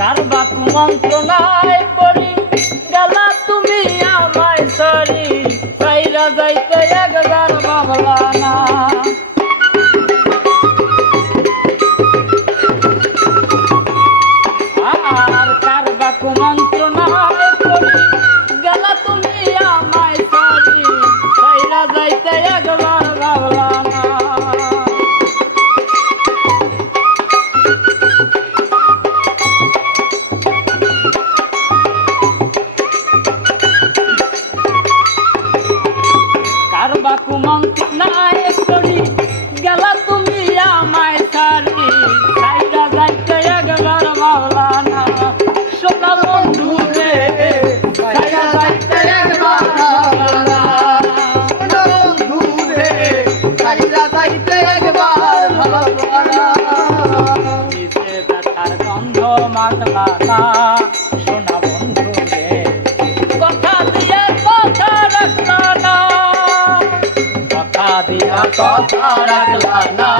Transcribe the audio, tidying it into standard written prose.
কার বা কুমন্ত্রণায় পড়ি গেলা তুমি আমায় সরি সাইরা যাইতে একবার ভাবলা না আর কার বা কুমন্ত্রণায় পড়ি গেলা তুমি আমায় সরি সাইরা যাইতে একবার ভাবলা না কারবা কুমন্ত্রণায় পড়ি গেলা তুমি আমায় সারি সাইরা যাইতে একবার ভাবলা না সোনা বন্ধু রে সাইরা যাইতে একবার ভাবলা না সোনা বন্ধু রে সাইরা যাইতে একবার ভাবলা না নিজে ব্যথার গন্ধ মাখলা না সোনা বন্ধু রে কথা দিয়ে কথা রাখলা না কথা দিয়া কথা রাখলা না